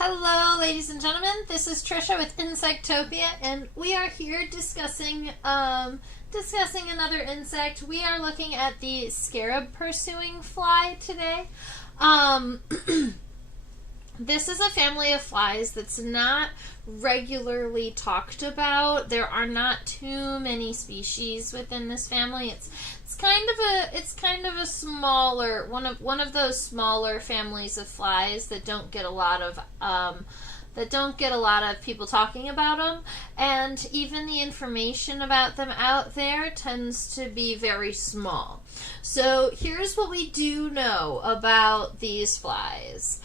Hello, ladies and gentlemen. This is Trisha with Insectopia, and we are here discussing another insect. We are looking at the scarab pursuing fly today. This is a family of flies that's not regularly talked about. There are not too many species within this family. It's kind of a smaller one of those smaller families of flies that don't get a lot of people talking about them, and even the information about them out there tends to be very small. So here's what we do know about these flies.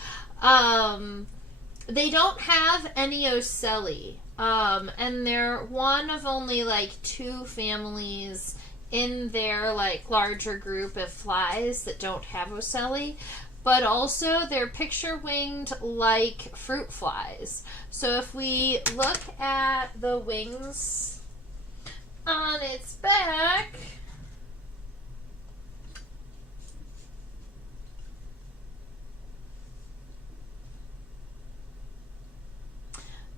They don't have any ocelli, and they're one of only two families in their larger group of flies that don't have ocelli, but also they're picture-winged like fruit flies. So if we look at the wings on its back,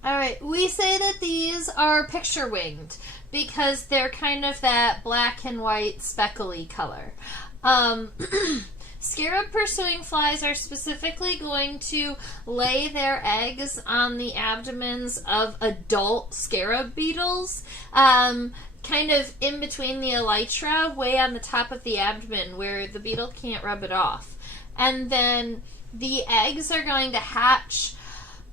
alright, we say that these are picture-winged because they're kind of that black and white speckly color. Scarab pursuing flies are specifically going to lay their eggs on the abdomens of adult scarab beetles, kind of in between the elytra, way on the top of the abdomen where the beetle can't rub it off. And then the eggs are going to hatch.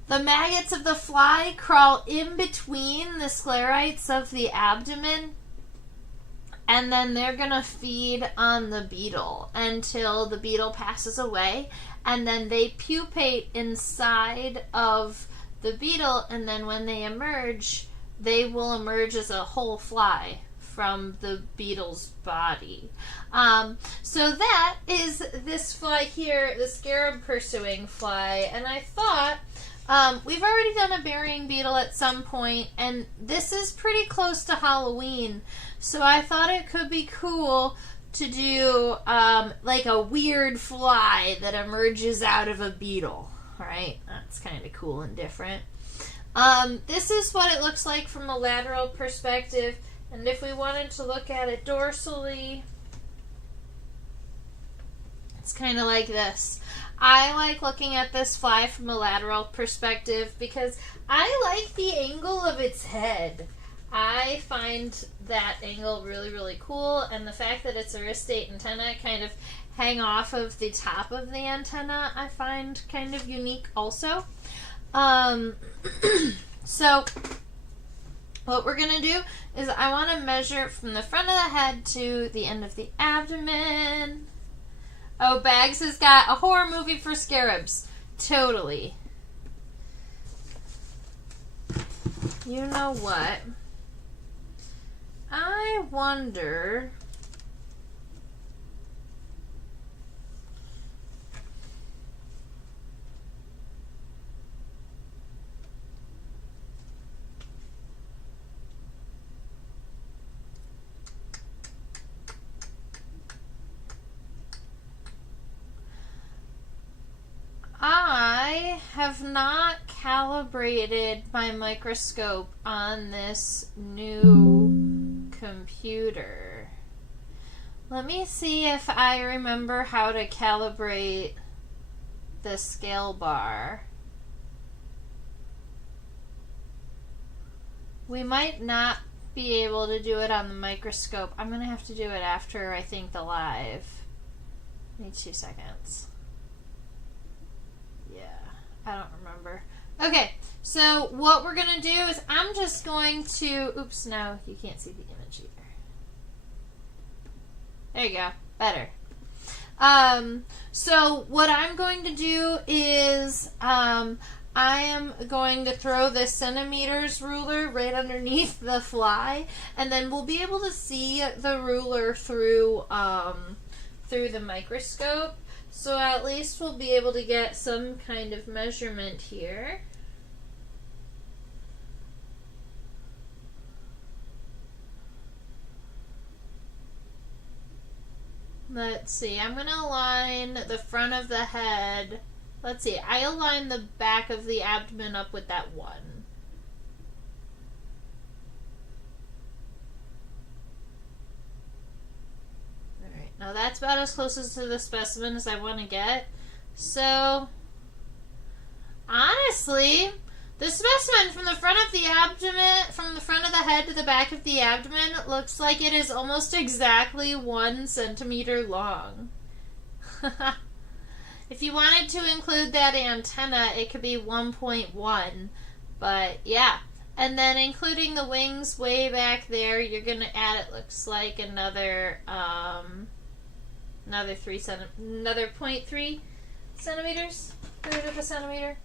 The maggots of the fly crawl in between the sclerites of the abdomen, and then they're going to feed on the beetle until the beetle passes away, and then they pupate inside of the beetle, and then when they emerge, they will emerge as a whole fly from the beetle's body. So that is this fly here, the scarab pursuing fly, and I thought we've already done a burying beetle at some point, and this is pretty close to Halloween, so I thought it could be cool to do a weird fly that emerges out of a beetle. Right? That's kind of cool and different. This is what it looks like from a lateral perspective, and if we wanted to look at it dorsally, it's kind of like this. I like looking at this fly from a lateral perspective because I like the angle of its head. I find that angle really, really cool, and the fact that its aristate antennae kind of hang off of the top of the antenna I find kind of unique also. So what we're going to do is I want to measure from the front of the head to the end of the abdomen. Oh, Bags has got a horror movie for scarabs. Totally. You know what? I wonder... I have not calibrated my microscope on this new computer. Let me see if I remember how to calibrate the scale bar. We might not be able to do it on the microscope. I'm going to have to do it after, I think, the live. Give me 2 seconds. I don't remember. Okay, so what we're going to do is I'm just going to... Oops, no, you can't see the image either. There you go. Better. So what I'm going to do is I am going to throw this centimeters ruler right underneath the fly, and then we'll be able to see the ruler through the microscope. So at least we'll be able to get some kind of measurement here. Let's see, I'm going to line the front of the head let's see, I align the back of the abdomen up with that 1. Alright, now that's about as close as to the specimen as I want to get. So, honestly, the specimen from the front of the abdomen, from the front of the head to the back of the abdomen, looks like it is almost exactly 1 centimeter long. If you wanted to include that antenna, it could be 1.1. But yeah. And then including the wings way back there, you're going to add, it looks like, another 0.3 centimeters, third of a centimeter.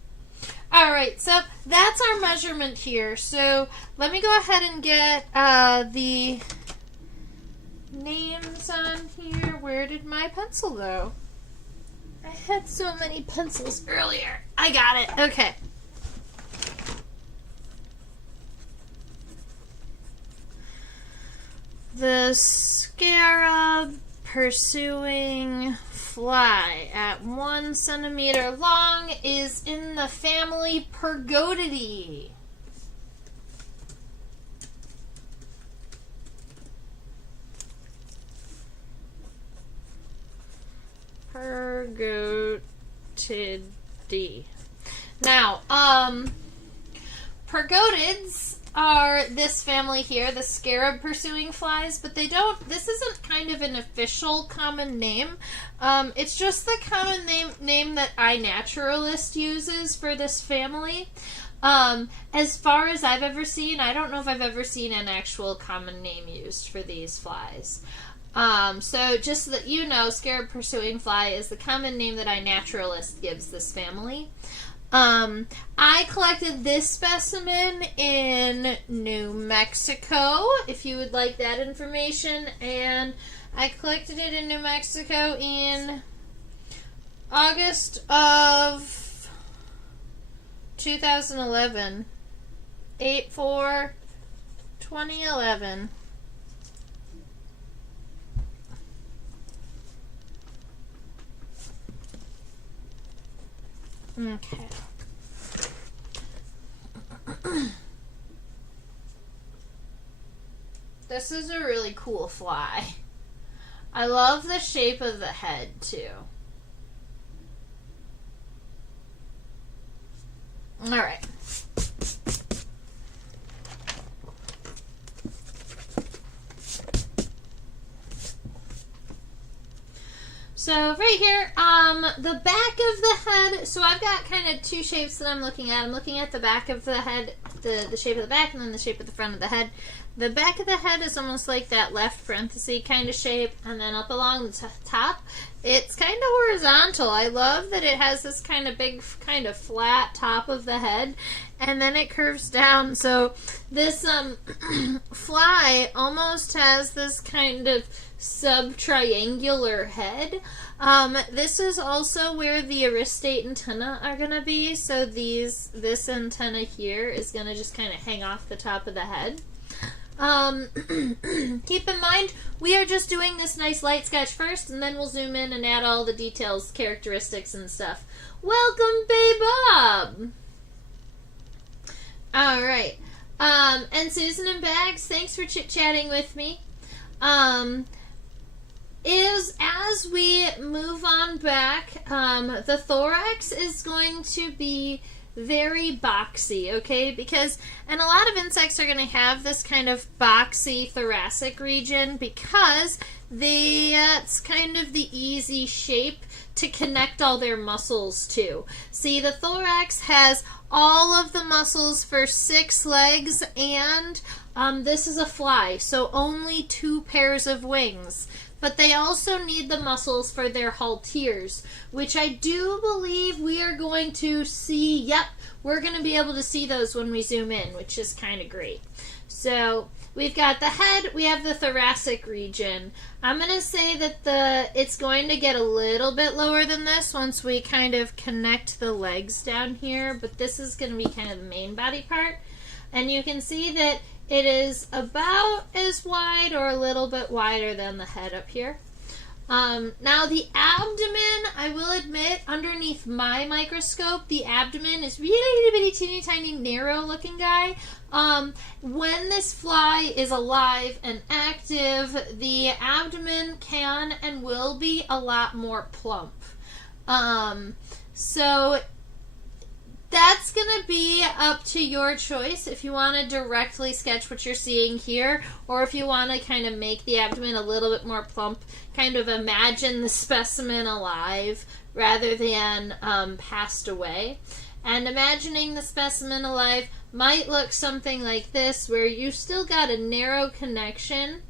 Alright, so that's our measurement here. So let me go ahead and get the names on here. Where did my pencil go? I had so many pencils earlier. I got it. Okay. The scarab pursuing fly at 1 centimeter long is in the family Pyrgotidae. Pyrgotidae. Now, pyrgotids are this family here, the scarab pursuing flies, but this isn't kind of an official common name. It's just the common name that iNaturalist uses for this family. As far as I've ever seen, I don't know if I've ever seen an actual common name used for these flies. So just so that you know, scarab pursuing fly is the common name that iNaturalist gives this family. I collected this specimen in New Mexico, if you would like that information, and I collected it in New Mexico in August of 2011. 8/4/2011. Okay. This is a really cool fly. I love the shape of the head, too. Alright. So right here, the back of the head, so I've got kind of 2 shapes that I'm looking at. I'm looking at the back of the head, the shape of the back, and then the shape of the front of the head. The back of the head is almost like that left parenthesis kind of shape, and then up along the top, it's kind of horizontal. I love that it has this kind of big, kind of flat top of the head, and then it curves down. So this fly almost has this kind of sub-triangular head. This is also where the aristate antennae are going to be. So this antenna here is going to just kind of hang off the top of the head. Keep in mind, we are just doing this nice light sketch first, and then we'll zoom in and add all the details, characteristics, and stuff. Welcome, Babe Bob! Alright. And Susan and Bags, thanks for chit-chatting with me. As we move on back, the thorax is going to be very boxy, okay? And a lot of insects are going to have this kind of boxy thoracic region because that's kind of the easy shape to connect all their muscles to. See, the thorax has all of the muscles for 6 legs, and this is a fly, so only 2 pairs of wings. But they also need the muscles for their halteres, which I do believe we are going to see. Yep, we're going to be able to see those when we zoom in, which is kind of great. So we've got the head, we have the thoracic region. I'm going to say that it's going to get a little bit lower than this once we kind of connect the legs down here, but this is going to be kind of the main body part. And you can see that it is about as wide or a little bit wider than the head up here. Now the abdomen, I will admit, underneath my microscope, the abdomen is really bitty, teeny tiny, narrow looking guy. When this fly is alive and active, the abdomen can and will be a lot more plump. So that's going to be up to your choice if you want to directly sketch what you're seeing here, or if you want to kind of make the abdomen a little bit more plump, kind of imagine the specimen alive rather than passed away. And imagining the specimen alive might look something like this, where you still got a narrow connection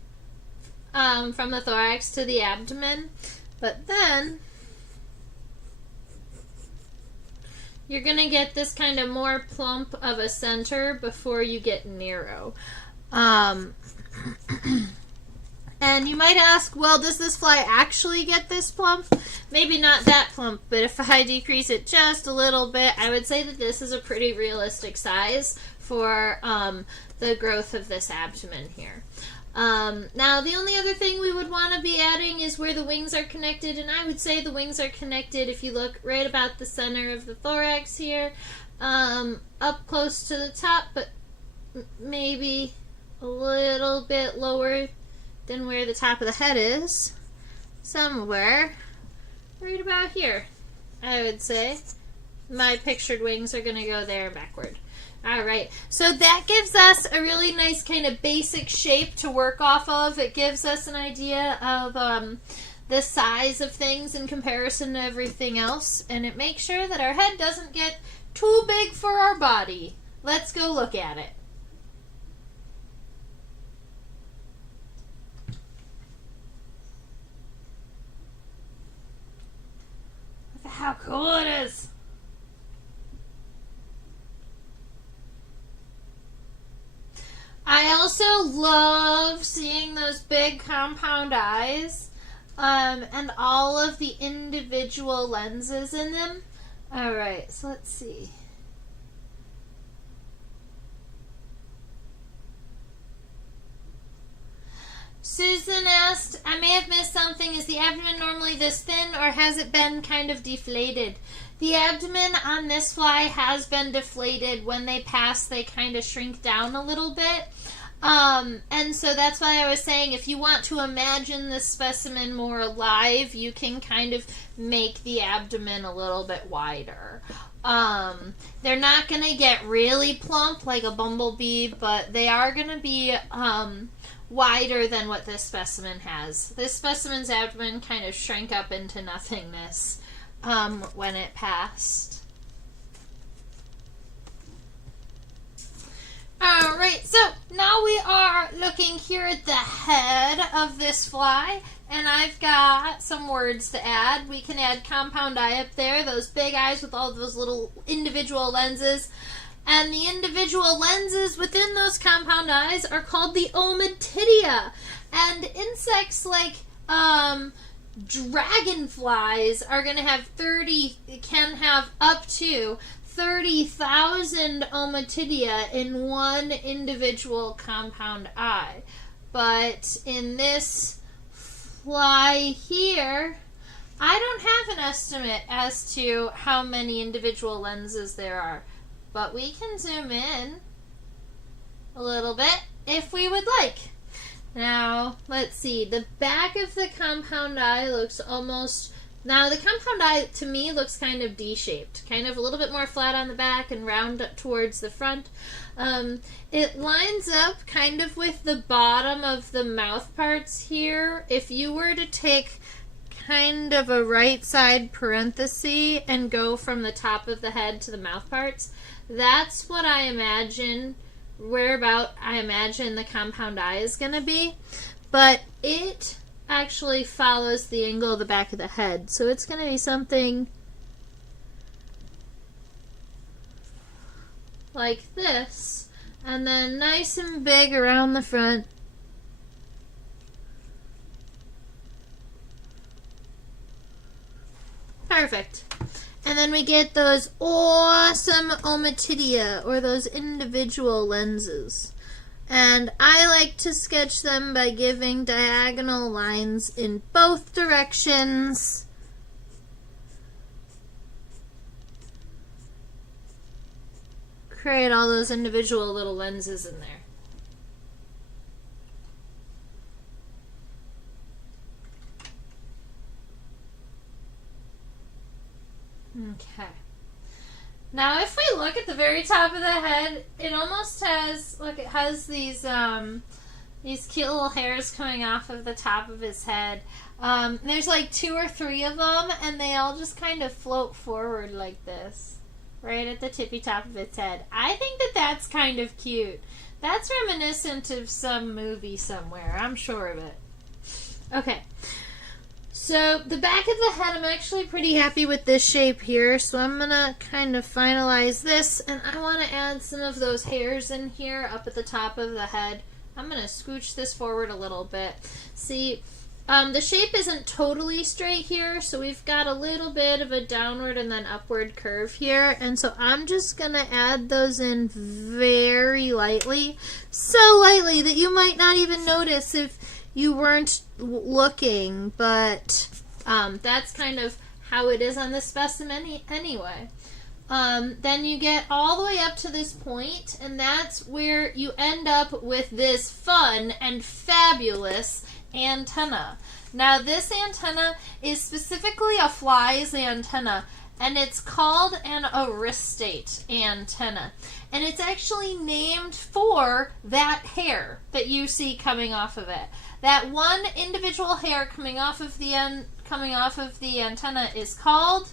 from the thorax to the abdomen, but then you're going to get this kind of more plump of a center before you get narrow. And you might ask, well, does this fly actually get this plump? Maybe not that plump, but if I decrease it just a little bit, I would say that this is a pretty realistic size for the growth of this abdomen here. Now, the only other thing we would want to be adding is where the wings are connected, and I would say the wings are connected if you look right about the center of the thorax here, up close to the top, but maybe a little bit lower than where the top of the head is, somewhere right about here, I would say. My pictured wings are going to go there backward. Alright, so that gives us a really nice kind of basic shape to work off of. It gives us an idea of the size of things in comparison to everything else, and it makes sure that our head doesn't get too big for our body. Let's go look at it. Look at how cool it is. I also love seeing those big compound eyes and all of the individual lenses in them. Alright, so let's see. Susan asked, I may have missed something. Is the abdomen normally this thin, or has it been kind of deflated? The abdomen on this fly has been deflated. When they pass, they kind of shrink down a little bit. And so that's why I was saying, if you want to imagine this specimen more alive, you can kind of make the abdomen a little bit wider. They're not going to get really plump like a bumblebee, but they are going to be wider than what this specimen has. This specimen's abdomen kind of shrank up into nothingness when it passed. Alright, so now we are looking here at the head of this fly, and I've got some words to add. We can add compound eye up there, those big eyes with all those little individual lenses. And the individual lenses within those compound eyes are called the ommatidia. And insects like dragonflies are going to have can have up to 30,000 ommatidia in one individual compound eye. But in this fly here, I don't have an estimate as to how many individual lenses there are. But we can zoom in a little bit if we would like. Now, let's see. The back of the compound eye looks almost... Now, the compound eye, to me, looks kind of D-shaped. Kind of a little bit more flat on the back and round up towards the front. It lines up kind of with the bottom of the mouth parts here. If you were to take kind of a right side parenthesis and go from the top of the head to the mouth parts, that's what I imagine, whereabout I imagine the compound eye is going to be. But it actually follows the angle of the back of the head. So it's going to be something like this. And then nice and big around the front. Perfect. And then we get those awesome ommatidia, or those individual lenses. And I like to sketch them by giving diagonal lines in both directions. Create all those individual little lenses in there. Okay. Now, if we look at the very top of the head, it almost has, look, it has these cute little hairs coming off of the top of his head. There's like 2 or 3 of them, and they all just kind of float forward like this, right at the tippy top of its head. I think that that's kind of cute. That's reminiscent of some movie somewhere. I'm sure of it. Okay. So the back of the head, I'm actually pretty happy with this shape here, so I'm going to kind of finalize this, and I want to add some of those hairs in here up at the top of the head. I'm going to scooch this forward a little bit. See, the shape isn't totally straight here, so we've got a little bit of a downward and then upward curve here, and so I'm just going to add those in very lightly, so lightly that you might not even notice if you weren't looking, but that's kind of how it is on this specimen anyway. Then you get all the way up to this point, and that's where you end up with this fun and fabulous antenna. Now, this antenna is specifically a fly's antenna, and it's called an aristate antenna. And it's actually named for that hair that you see coming off of it. That one individual hair coming off of the antenna is called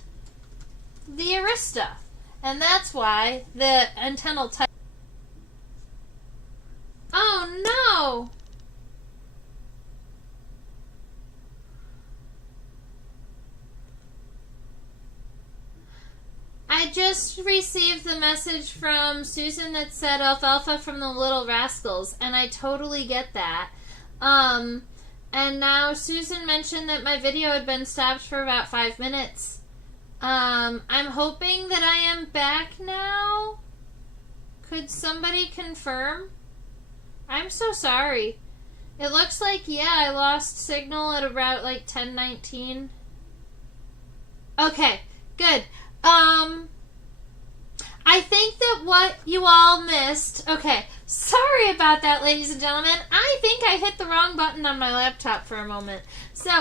the arista. And that's why the antennal type... Oh no! I just received the message from Susan that said alfalfa from the Little Rascals, and I totally get that. And now Susan mentioned that my video had been stopped for about 5 minutes. I'm hoping that I am back now. Could somebody confirm? I'm so sorry. It looks like, yeah, I lost signal at about like 10:19. Okay, good. I think that what you all missed... Okay, sorry about that, ladies and gentlemen. I think I hit the wrong button on my laptop for a moment. So,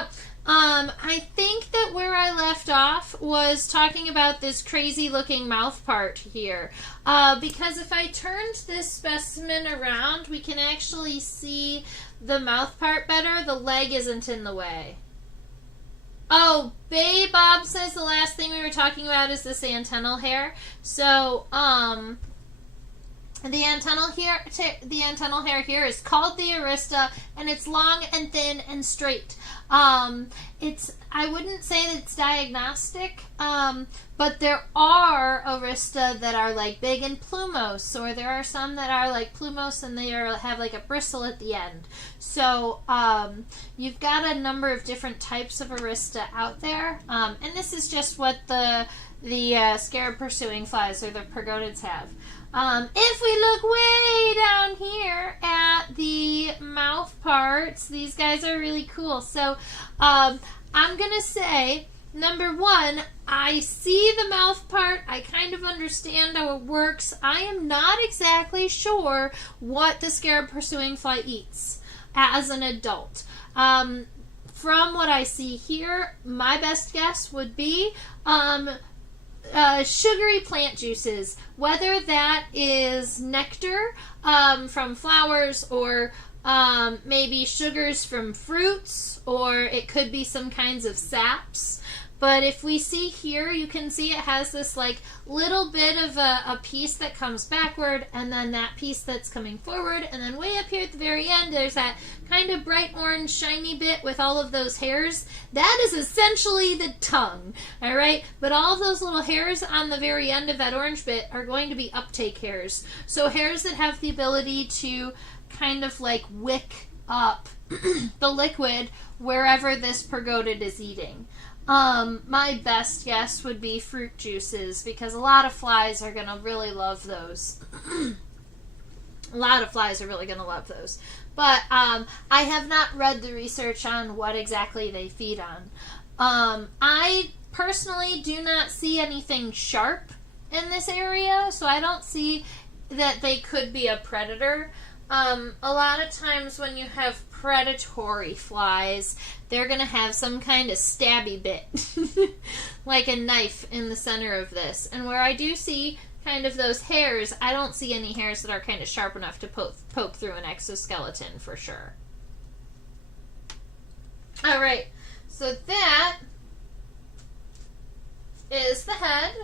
I think that where I left off was talking about this crazy-looking mouth part here. Because if I turned this specimen around, we can actually see the mouth part better. The leg isn't in the way. Oh, Bay Bob says the last thing we were talking about is this antennal hair. So, the antennal hair here is called the arista, and it's long and thin and straight. I wouldn't say that it's diagnostic, but there are arista that are like big and plumose, or there are some that are like plumose and they have like a bristle at the end. So you've got a number of different types of arista out there, and this is just what the scarab pursuing flies or the Pyrgotids have. If we look way down here at the mouth parts, these guys are really cool. So I'm going to say, number one, I see the mouth part. I kind of understand how it works. I am not exactly sure what the scarab pursuing fly eats as an adult. From what I see here, my best guess would be sugary plant juices, whether that is nectar from flowers, or maybe sugars from fruits, or it could be some kinds of saps. But if we see here, you can see it has this like little bit of a piece that comes backward, and then that piece that's coming forward, and then way up here at the very end, there's that kind of bright orange shiny bit with all of those hairs. That is essentially the tongue, all right? But all of those little hairs on the very end of that orange bit are going to be uptake hairs. So hairs that have the ability to kind of like wick up the liquid wherever this Pyrgotid is eating. My best guess would be fruit juices, because a lot of flies are going to really love those. A lot of flies are really going to love those. But I have not read the research on what exactly they feed on. I personally do not see anything sharp in this area, so I don't see that they could be a predator. A lot of times when you have predatory flies, they're going to have some kind of stabby bit, like a knife in the center of this. And where I do see kind of those hairs, I don't see any hairs that are kind of sharp enough to poke through an exoskeleton for sure. All right, so that is the head.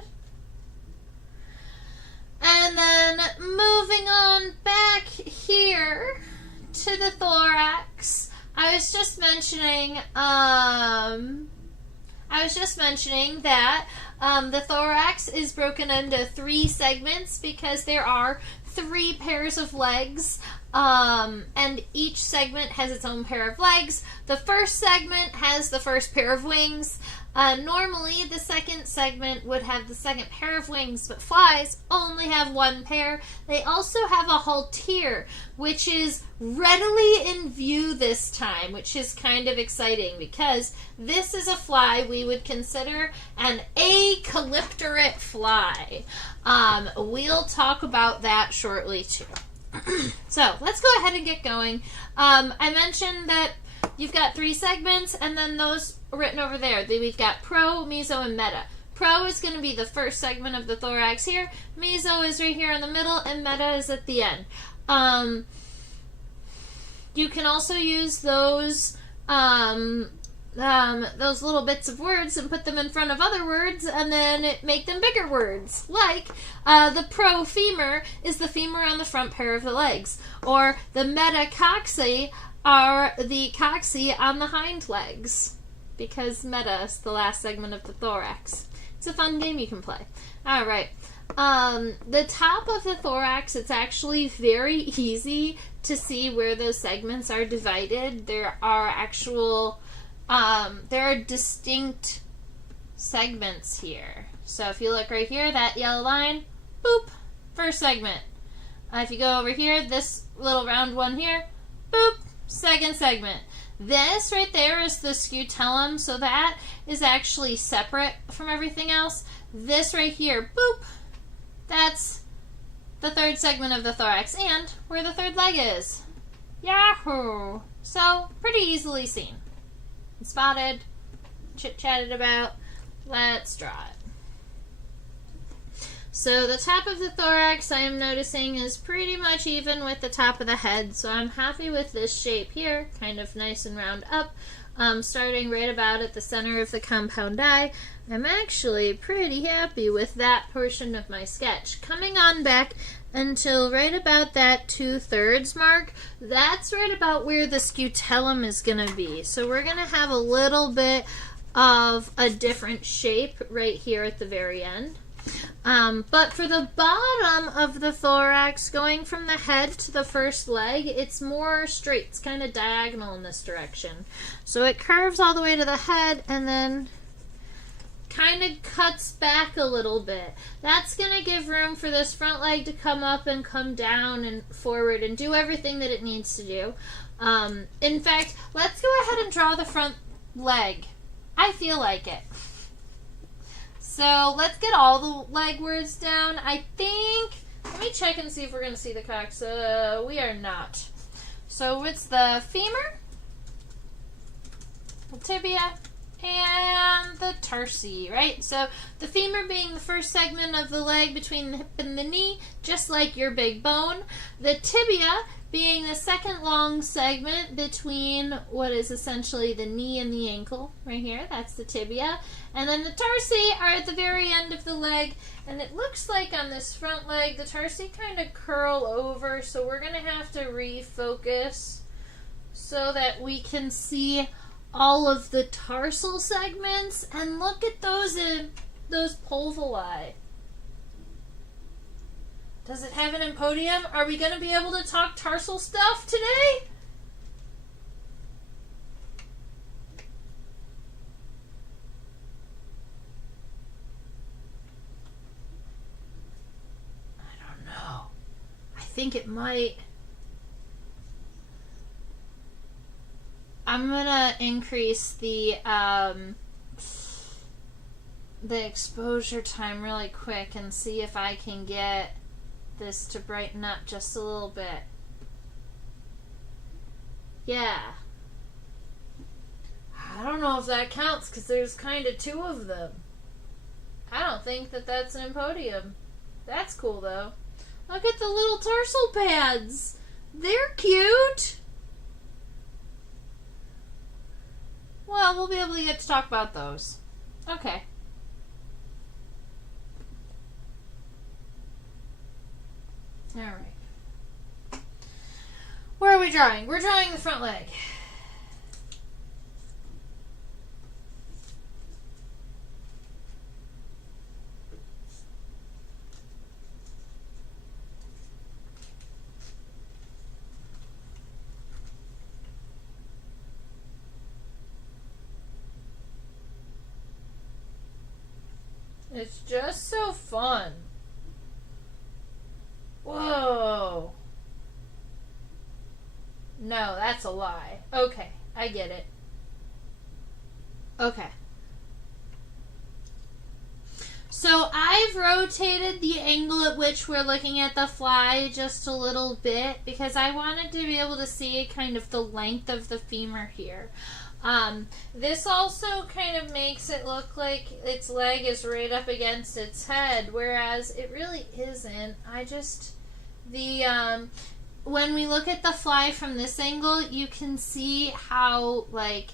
And then moving on back here to the thorax, I was just mentioning that the thorax is broken into 3 segments because there are 3 pairs of legs, and each segment has its own pair of legs. The first segment has the first pair of wings. Normally, the second segment would have the second pair of wings, but flies only have 1 pair. They also have a haltere, which is readily in view this time, which is kind of exciting because this is a fly we would consider an acalypterate fly. We'll talk about that shortly too. So let's go ahead and get going. I mentioned that you've got 3 segments, and then those written over there. We've got pro, meso, and meta. Pro is going to be the first segment of the thorax here. Meso is right here in the middle, and meta is at the end. You can also use those little bits of words and put them in front of other words and then make them bigger words. Like, the pro-femur is the femur on the front pair of the legs. Or the metacoxy are the coxy on the hind legs. Because meta is the last segment of the thorax. It's a fun game you can play. Alright. The top of the thorax, it's actually very easy to see where those segments are divided. There are distinct segments here. So if you look right here, that yellow line, boop, first segment. If you go over here, this little round one here, boop, second segment. This right there is the scutellum, so that is actually separate from everything else. This right here, boop, that's the third segment of the thorax and where the third leg is. Yahoo! So, pretty easily seen. Spotted, chit-chatted about. Let's draw it. So the top of the thorax, I am noticing, is pretty much even with the top of the head. So I'm happy with this shape here, kind of nice and round up. Starting right about at the center of the compound eye. I'm actually pretty happy with that portion of my sketch. Coming on back until right about that 2/3 mark, that's right about where the scutellum is going to be. So we're going to have a little bit of a different shape right here at the very end. But for the bottom of the thorax, going from the head to the first leg, it's more straight. It's kind of diagonal in this direction. So it curves all the way to the head and then kind of cuts back a little bit. That's going to give room for this front leg to come up and come down and forward and do everything that it needs to do. In fact, let's go ahead and draw the front leg. I feel like it. So let's get all the leg words down. I think, let me check and see if we're going to see the cox. We are not. So it's the femur, the tibia, and the tarsi, right? So the femur being the first segment of the leg between the hip and the knee, just like your big bone. The tibia being the second long segment between what is essentially the knee and the ankle, right here. That's the tibia. And then the tarsi are at the very end of the leg, and it looks like on this front leg, the tarsi kind of curl over, so we're going to have to refocus so that we can see all of the tarsal segments, and look at those pulvuli. Does it have an impodium? Are we going to be able to talk tarsal stuff today? think it might. I'm gonna increase the exposure time really quick and see if I can get this to brighten up just a little bit. Yeah. I don't know if that counts because there's kind of two of them. I don't think that that's an Empodium. That's cool though. Look at the little tarsal pads. They're cute. Well, we'll be able to get to talk about those. Okay. Alright. Where are we drawing? We're drawing the front leg. It's just so fun. Whoa. No, that's a lie. Okay, I get it. Okay. So I've rotated the angle at which we're looking at the fly just a little bit because I wanted to be able to see kind of the length of the femur here. This also kind of makes it look like its leg is right up against its head, whereas it really isn't. When we look at the fly from this angle, you can see how, like,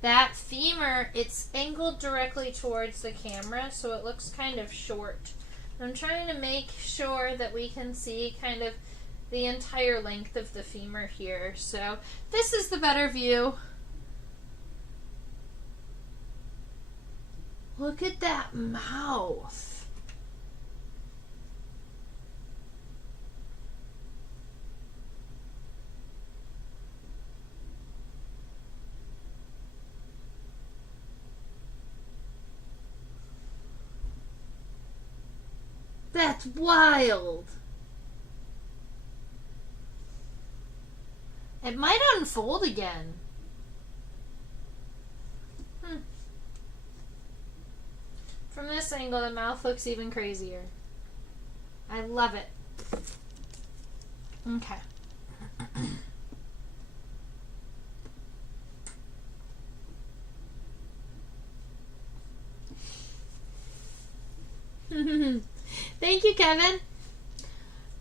that femur, it's angled directly towards the camera, so it looks kind of short. I'm trying to make sure that we can see kind of the entire length of the femur here. So this is the better view. Look at that mouth. That's wild. It might unfold again. From this angle, the mouth looks even crazier. I love it. Okay. Thank you, Kevin.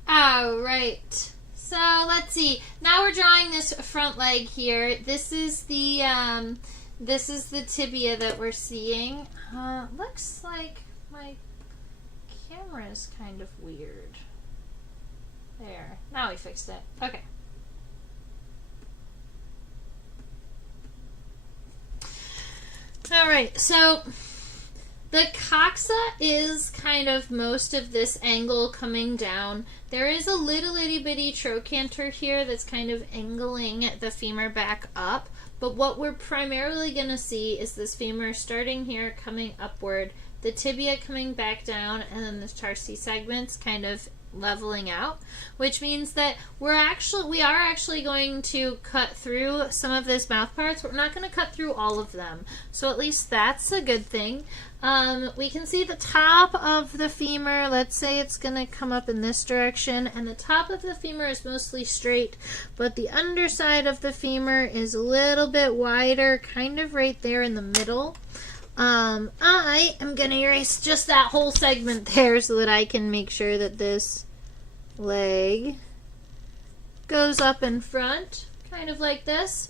All right. So let's see. Now we're drawing this front leg here. This is the tibia that we're seeing. Looks like my camera is kind of weird. There. Now we fixed it. Okay. Alright, so the coxa is kind of most of this angle coming down. There is a little itty bitty trochanter here that's kind of angling the femur back up. But what we're primarily going to see is this femur starting here, coming upward, the tibia coming back down, and then the tarsi segments kind of leveling out, which means that we are actually going to cut through some of this mouth parts. We're not going to cut through all of them, so at least that's a good thing. We can see the top of the femur. Let's say it's going to come up in this direction, and the top of the femur is mostly straight, but the underside of the femur is a little bit wider, kind of right there in the middle. I am going to erase just that whole segment there so that I can make sure that this leg goes up in front, kind of like this.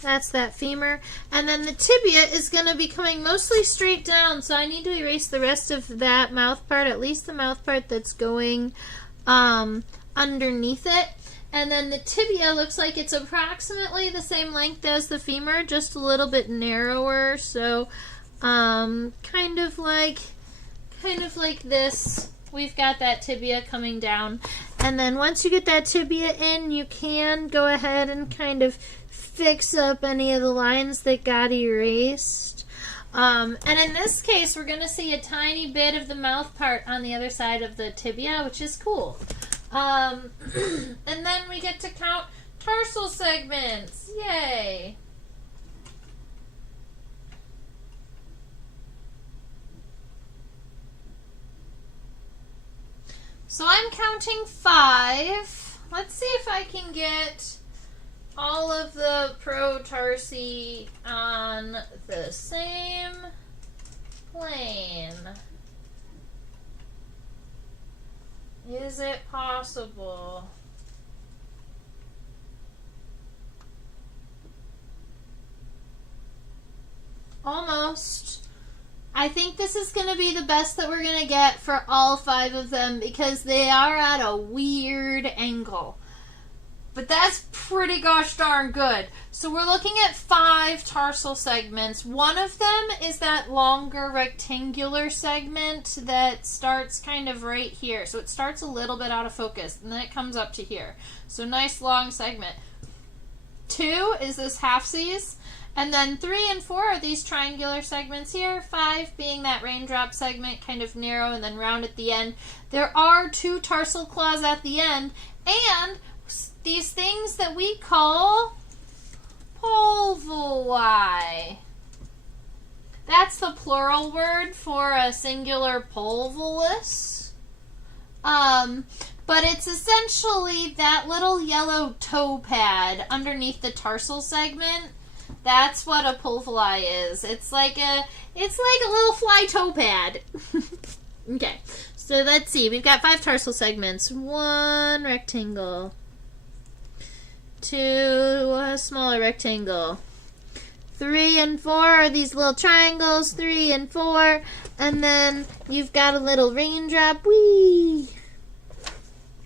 That's that femur. And then the tibia is going to be coming mostly straight down, so I need to erase the rest of that mouth part, at least the mouth part that's going underneath it. And then the tibia looks like it's approximately the same length as the femur, just a little bit narrower, so kind of like this. We've got that tibia coming down. And then once you get that tibia in, you can go ahead and kind of fix up any of the lines that got erased. And in this case, we're going to see a tiny bit of the mouth part on the other side of the tibia, which is cool. And then we get to count tarsal segments. Yay! So I'm counting 5. Let's see if I can get all of the protarsi on the same plane. Is it possible? Almost. I think this is going to be the best that we're going to get for all 5 of them because they are at a weird angle. But that's pretty gosh darn good. So we're looking at 5 tarsal segments. One of them is that longer rectangular segment that starts kind of right here. So it starts a little bit out of focus and then it comes up to here. So nice long segment. 2 is this half-C's. And then 3 and 4 are these triangular segments here. 5 being that raindrop segment, kind of narrow and then round at the end. There are 2 tarsal claws at the end. And these things that we call pulvuli. That's the plural word for a singular pulvulus. But it's essentially that little yellow toe pad underneath the tarsal segment. That's what a pulvuli is. It's like a little fly toe pad. Okay, so let's see. We've got 5 tarsal segments. 1 rectangle. 2 a smaller rectangle. 3 and 4 are these little triangles. 3 and 4, and then you've got a little raindrop. Whee!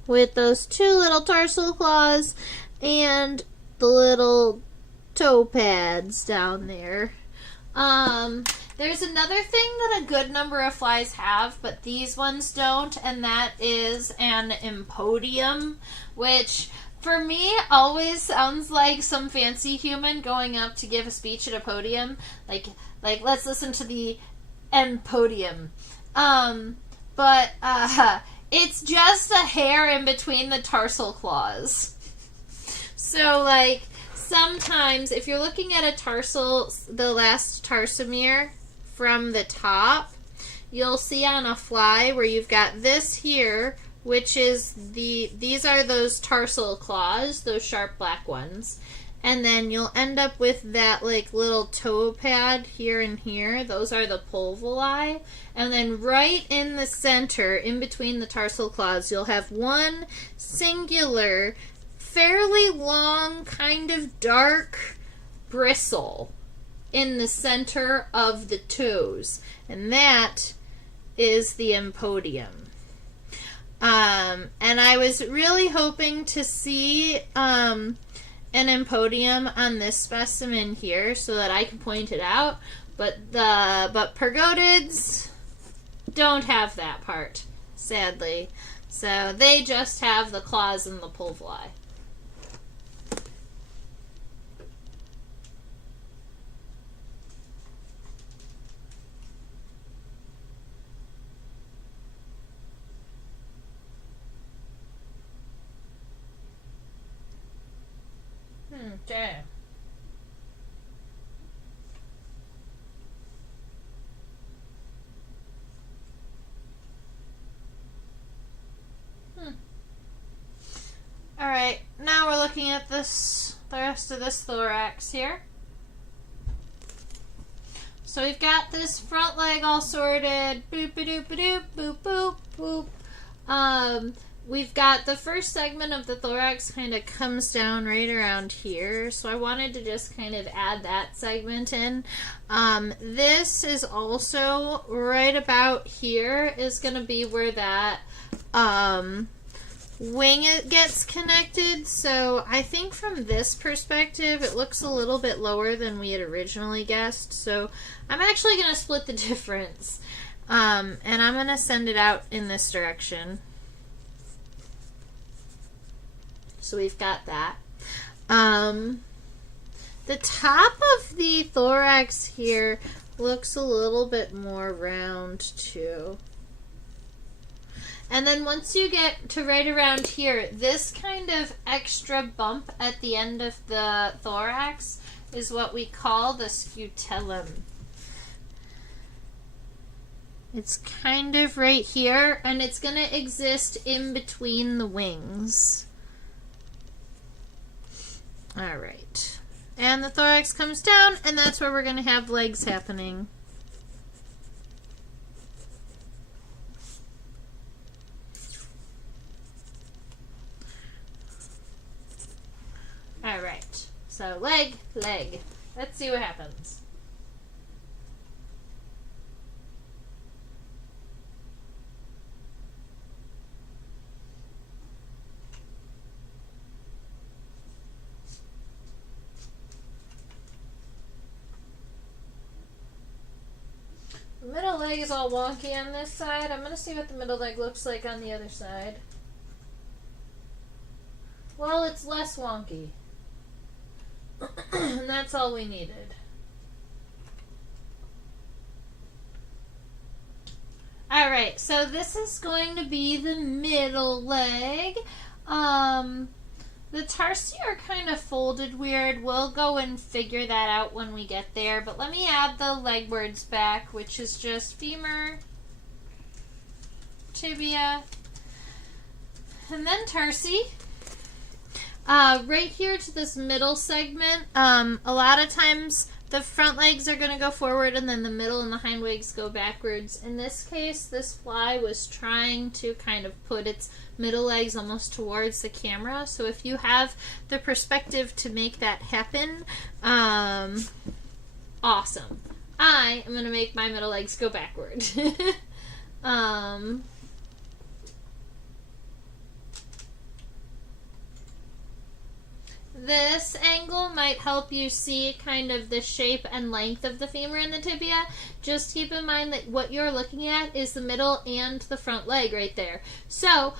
With those 2 little tarsal claws and the little toe pads down there. There's another thing that a good number of flies have, but these ones don't, and that is an empodium, which for me always sounds like some fancy human going up to give a speech at a podium. Like let's listen to the empodium. But it's just a hair in between the tarsal claws. So like sometimes, if you're looking at a tarsal, the last tarsomere from the top, you'll see on a fly where you've got this here, which is these are those tarsal claws, those sharp black ones. And then you'll end up with that like little toe pad here and here. Those are the pulvuli. And then right in the center, in between the tarsal claws, you'll have one singular fairly long, kind of dark bristle in the center of the toes, and that is the empodium. And I was really hoping to see an empodium on this specimen here so that I can point it out, but Pyrgotids don't have that part, sadly. So they just have the claws and the pulvuli. Okay. All right, now we're looking at the rest of this thorax here. So we've got this front leg all sorted. Boop, doop, doop, boop, boop, boop. We've got the first segment of the thorax kind of comes down right around here. So I wanted to just kind of add that segment in. This is also right about here is going to be where that wing gets connected. So I think from this perspective, it looks a little bit lower than we had originally guessed. So I'm actually going to split the difference. And I'm going to send it out in this direction. So we've got that. The top of the thorax here looks a little bit more round too. And then once you get to right around here, this kind of extra bump at the end of the thorax is what we call the scutellum. It's kind of right here, and it's going to exist in between the wings. All right. And the thorax comes down, and that's where we're going to have legs happening. All right. So leg, leg. Let's see what happens. The middle leg is all wonky on this side. I'm going to see what the middle leg looks like on the other side. Well, it's less wonky. And that's all we needed. Alright, so this is going to be the middle leg. The tarsi are kind of folded weird. We'll go and figure that out when we get there. But let me add the leg words back, which is just femur, tibia, and then tarsi. Right here to this middle segment, a lot of times the front legs are going to go forward and then the middle and the hind legs go backwards. In this case, this fly was trying to kind of put its middle legs almost towards the camera. So if you have the perspective to make that happen, awesome. I am going to make my middle legs go backward. This angle might help you see kind of the shape and length of the femur and the tibia. Just keep in mind that what you're looking at is the middle and the front leg right there. So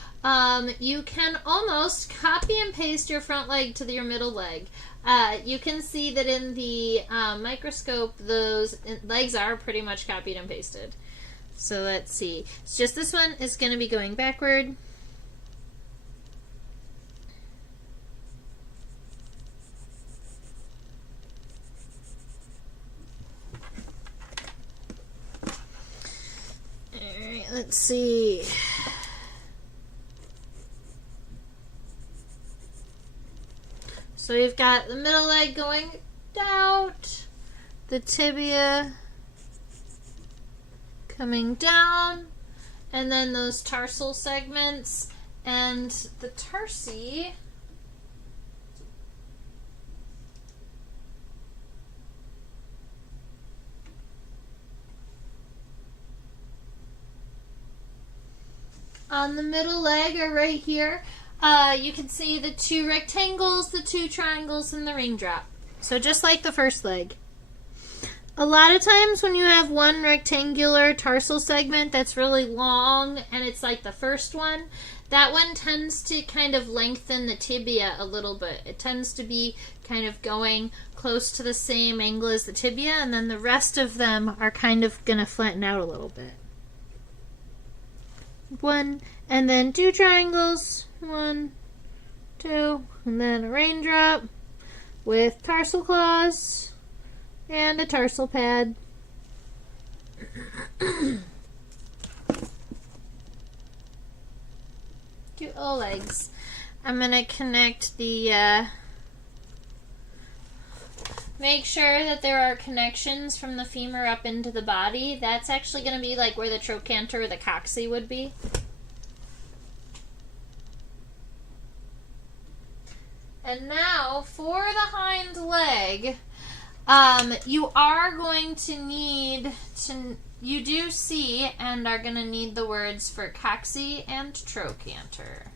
you can almost copy and paste your front leg to your middle leg. You can see that in the microscope, those legs are pretty much copied and pasted. So let's see. It's just this one is going to be going backward. Let's see. So we've got the middle leg going out, the tibia coming down, and then those tarsal segments and the tarsi. On the middle leg are right here. You can see the two rectangles, the two triangles, and the raindrop. So just like the first leg. A lot of times when you have one rectangular tarsal segment that's really long and it's like the first one, that one tends to kind of lengthen the tibia a little bit. It tends to be kind of going close to the same angle as the tibia, and then the rest of them are kind of going to flatten out a little bit. One, and then two triangles, 1, 2, and then a raindrop with tarsal claws and a tarsal pad. Cute little legs. I'm going to connect the, make sure that there are connections from the femur up into the body. That's actually going to be like where the trochanter or the coccyx would be. And now for the hind leg, you are going to need to, you do see and are going to need the words for coccyx and trochanter.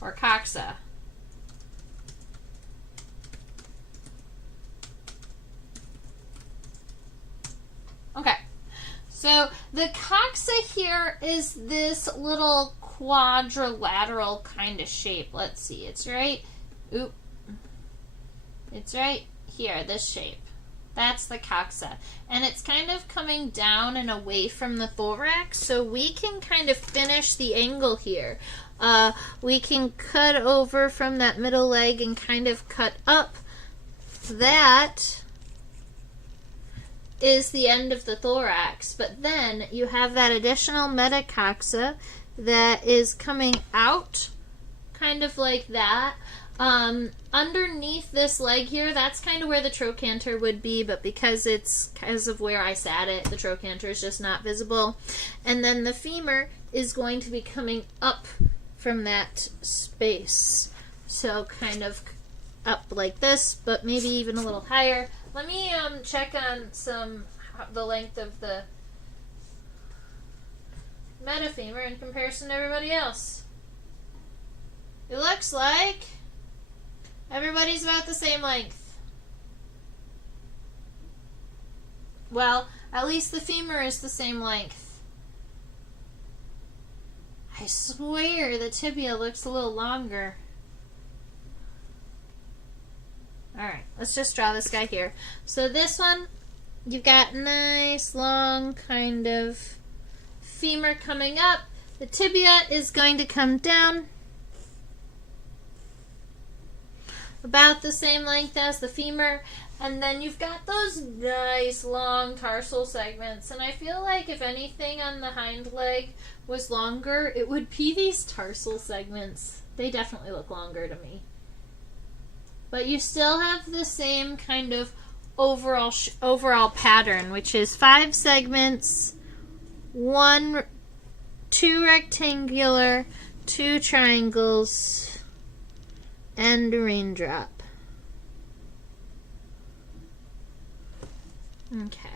Or coxa. Okay, so the coxa here is this little quadrilateral kind of shape. Let's see, it's right, it's right here, this shape. That's the coxa. And it's kind of coming down and away from the thorax, so we can kind of finish the angle here. We can cut over from that middle leg and kind of cut up. That is the end of the thorax, but then you have that additional metacoxa that is coming out kind of like that. Underneath this leg here, that's kind of where the trochanter would be, but because of where I sat it, the trochanter is just not visible. And then the femur is going to be coming up from that space. So kind of up like this, but maybe even a little higher. Let me check on the length of the metafemur in comparison to everybody else. It looks like everybody's about the same length. Well, at least the femur is the same length. I swear the tibia looks a little longer. Alright, let's just draw this guy here. So this one, you've got nice long kind of femur coming up. The tibia is going to come down about the same length as the femur. And then you've got those nice long tarsal segments. And I feel like if anything on the hind leg was longer, it would be these tarsal segments. They definitely look longer to me. But you still have the same kind of overall pattern, which is 5 segments, 2 rectangular, 2 triangles, and a raindrop. Okay.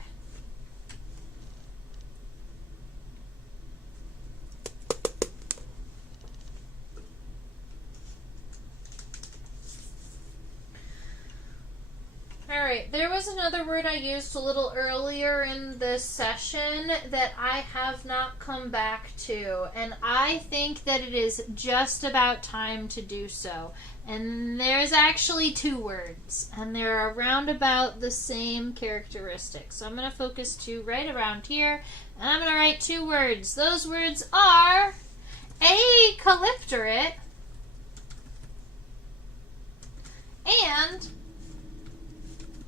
Alright, there was another word I used a little earlier in this session that I have not come back to, and I think that it is just about time to do so. And there's actually 2 words, and they're around about the same characteristics. So I'm going to focus to right around here, and I'm going to write 2 words. Those words are acalypterate and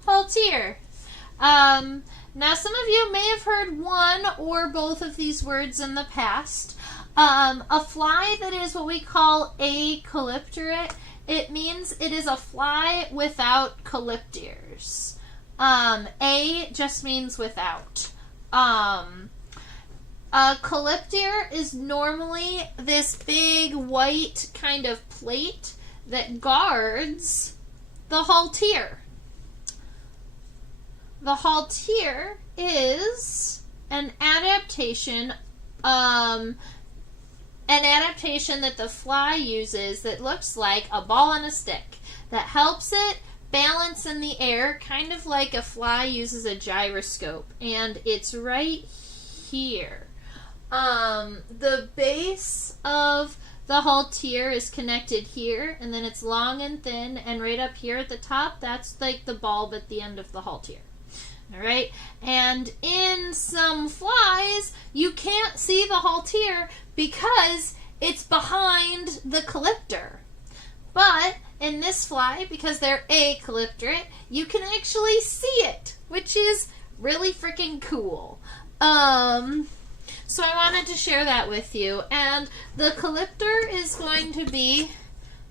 haltere. Now some of you may have heard one or both of these words in the past. A fly that is what we call acalypterate, it means it is a fly without calypteres. A just means without. A calyptere is normally this big white kind of plate that guards the haltere. The haltere is an adaptation that the fly uses that looks like a ball on a stick that helps it balance in the air, kind of like a fly uses a gyroscope, and it's right here. The base of the haltere is connected here, and then it's long and thin, and right up here at the top, that's like the bulb at the end of the haltere. Alright, and in some flies, you can't see the haltere because it's behind the calypter. But in this fly, because they're acalypterate, you can actually see it, which is really freaking cool. So I wanted to share that with you. And the calypter is going to be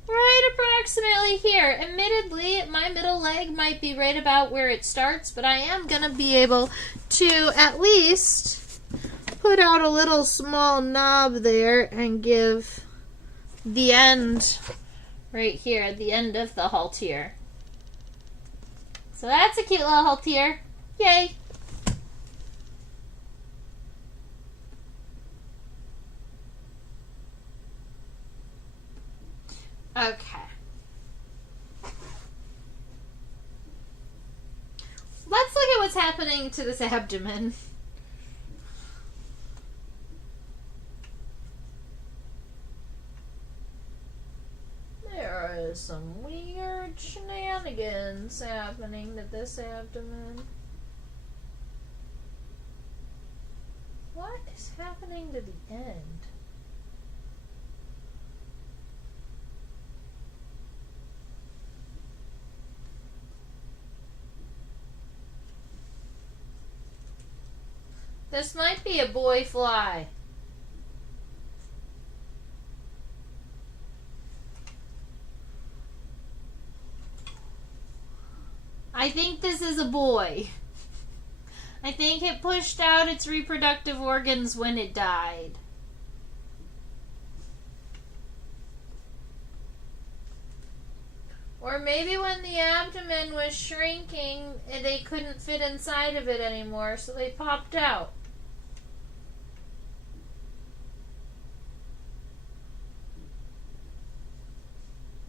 right approximately here. Admittedly, my middle leg might be right about where it starts, but I am going to be able to at least put out a little small knob there and give the end right here, the end of the haltere. So that's a cute little haltere. Yay! Okay. Let's look at what's happening to this abdomen. There is some weird shenanigans shenanigans happening to this abdomen? What is happening to the end? This might be a boy fly. I think this is a boy. I think it pushed out its reproductive organs when it died. Or maybe when the abdomen was shrinking, they couldn't fit inside of it anymore, so they popped out.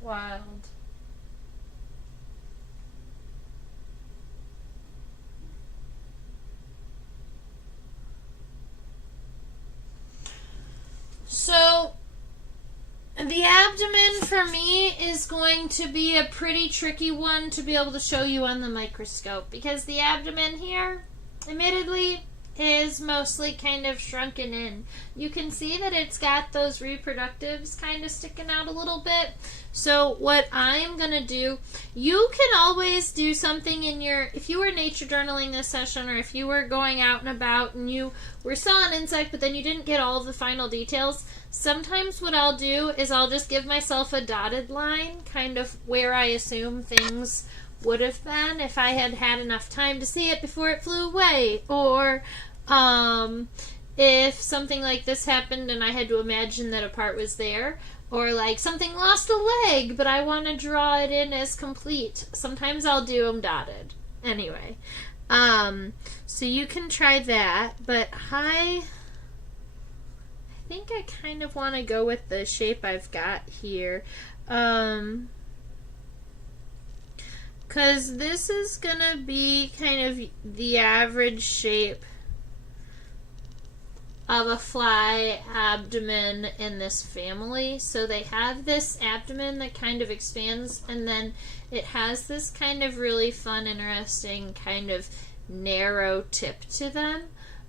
Wild. So, the abdomen for me is going to be a pretty tricky one to be able to show you on the microscope, because the abdomen here, admittedly, is mostly kind of shrunken in. You can see that it's got those reproductives kind of sticking out a little bit. So what I'm going to do, you can always do something in your, if you were nature journaling this session, or if you were going out and about and you were saw an insect but then you didn't get all of the final details, sometimes what I'll do is I'll just give myself a dotted line, kind of where I assume things would have been if I had had enough time to see it before it flew away, or if something like this happened and I had to imagine that a part was there, or like something lost a leg but I want to draw it in as complete. Sometimes I'll do them dotted. Anyway, so you can try that, but I think I kind of want to go with the shape I've got here. Because this is going to be kind of the average shape of a fly abdomen in this family. So they have this abdomen that kind of expands, and then it has this kind of really fun, interesting kind of narrow tip to them.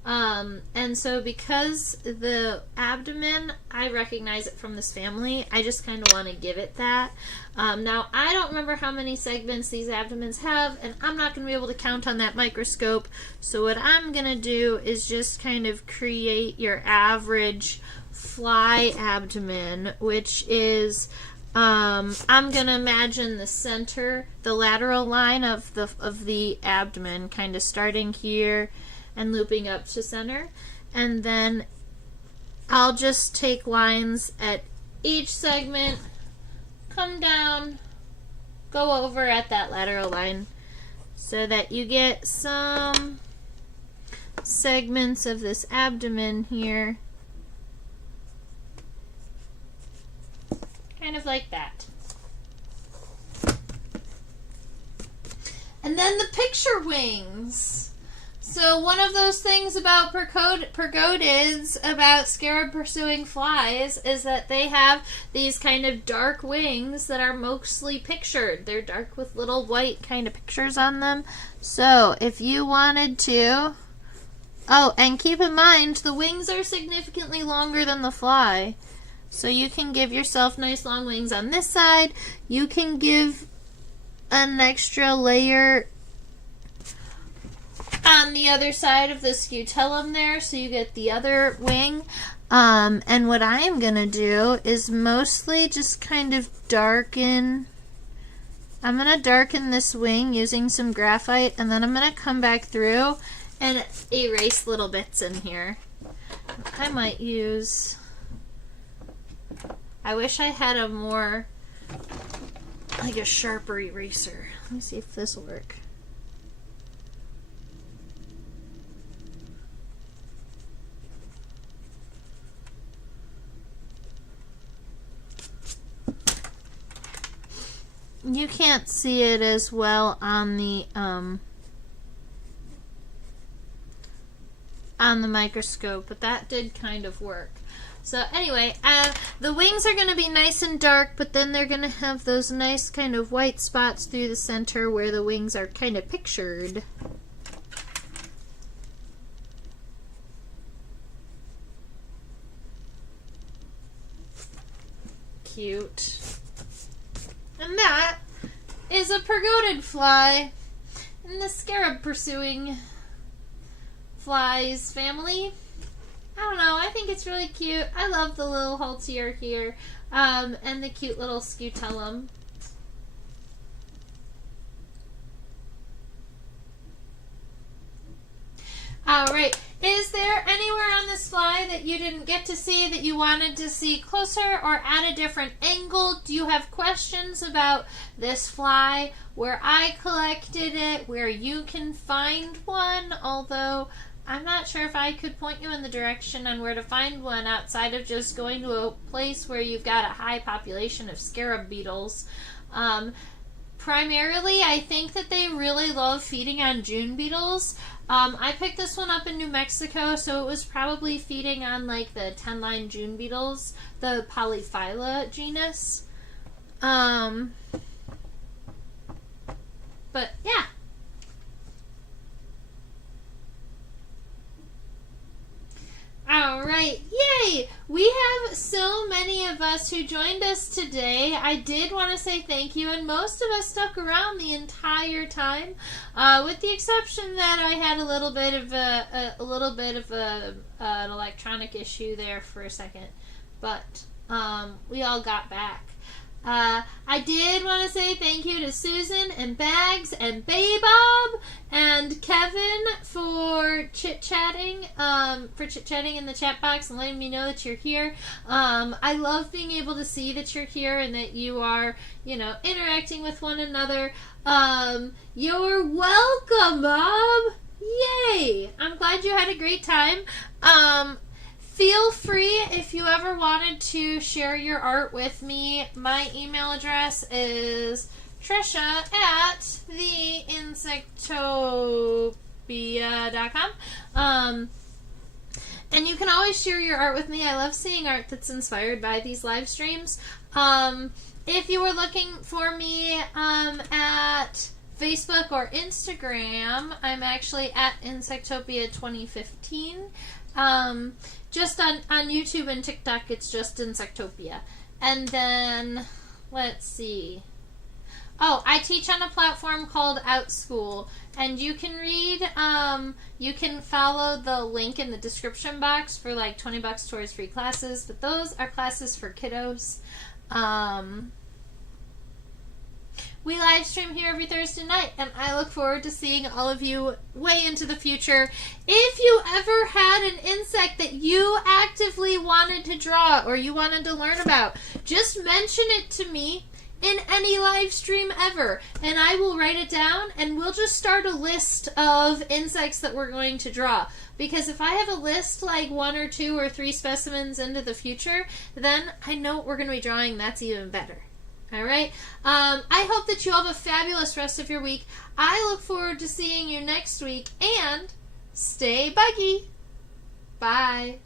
And so because the abdomen, I recognize it from this family, I just kind of want to give it that. Now, I don't remember how many segments these abdomens have, and I'm not going to be able to count on that microscope. So what I'm going to do is just kind of create your average fly abdomen, which is, I'm going to imagine the center, the lateral line of the abdomen, kind of starting here and looping up to center, and then I'll just take lines at each segment, come down, go over at that lateral line, so that you get some segments of this abdomen here, kind of like that. And then the picture wings. So one of those things about Pyrgotids, about scarab pursuing flies, is that they have these kind of dark wings that are mostly pictured. They're dark with little white kind of pictures on them. So if you wanted to... Oh, and keep in mind, the wings are significantly longer than the fly. So you can give yourself nice long wings on this side. You can give an extra layer on the other side of the scutellum there, so you get the other wing. And what I am going to do is mostly just kind of darken. I'm going to darken this wing using some graphite, and then I'm going to come back through and erase little bits in here. I might use... I wish I had a more, like a sharper eraser. Let me see if this will work. You can't see it as well on the microscope, but that did kind of work. So anyway, the wings are going to be nice and dark, but then they're going to have those nice kind of white spots through the center where the wings are kind of pictured. Cute. And that is a Pyrgotid fly in the Scarab pursuing flies family. I don't know, I think it's really cute. I love the little haltier here, and the cute little scutellum. Alright, is there anywhere on this fly that you didn't get to see that you wanted to see closer or at a different angle? Do you have questions about this fly, where I collected it, where you can find one? Although I'm not sure if I could point you in the direction on where to find one outside of just going to a place where you've got a high population of scarab beetles. Primarily, I think that they really love feeding on June beetles. I picked this one up in New Mexico, so it was probably feeding on like the 10-line June beetles, the Polyphylla genus. But yeah. Alright, yay! We have so many of us who joined us today. I did want to say thank you, and most of us stuck around the entire time, with the exception that I had a little bit of an electronic issue there for a second, but we all got back. I did want to say thank you to Susan and Bags and Baby Bob and Kevin for chit-chatting in the chat box and letting me know that you're here. I love being able to see that you're here and that you are, interacting with one another. You're welcome, Bob! Yay! I'm glad you had a great time. Feel free, if you ever wanted to share your art with me, my email address is trisha@theinsectopia.com. And you can always share your art with me. I love seeing art that's inspired by these live streams. If you were looking for me at Facebook or Instagram, I'm actually at Insectopia 2015. Just on YouTube and TikTok, it's just Insectopia. And then, let's see. Oh, I teach on a platform called OutSchool. And you can read, you can follow the link in the description box for like $20 towards free classes. But those are classes for kiddos. We live stream here every Thursday night, and I look forward to seeing all of you way into the future. If you ever had an insect that you actively wanted to draw or you wanted to learn about, just mention it to me in any live stream ever, and I will write it down, and we'll just start a list of insects that we're going to draw. Because if I have a list like 1 or 2 or 3 specimens into the future, then I know what we're going to be drawing. That's even better. All right. I hope that you have a fabulous rest of your week. I look forward to seeing you next week, and stay buggy. Bye.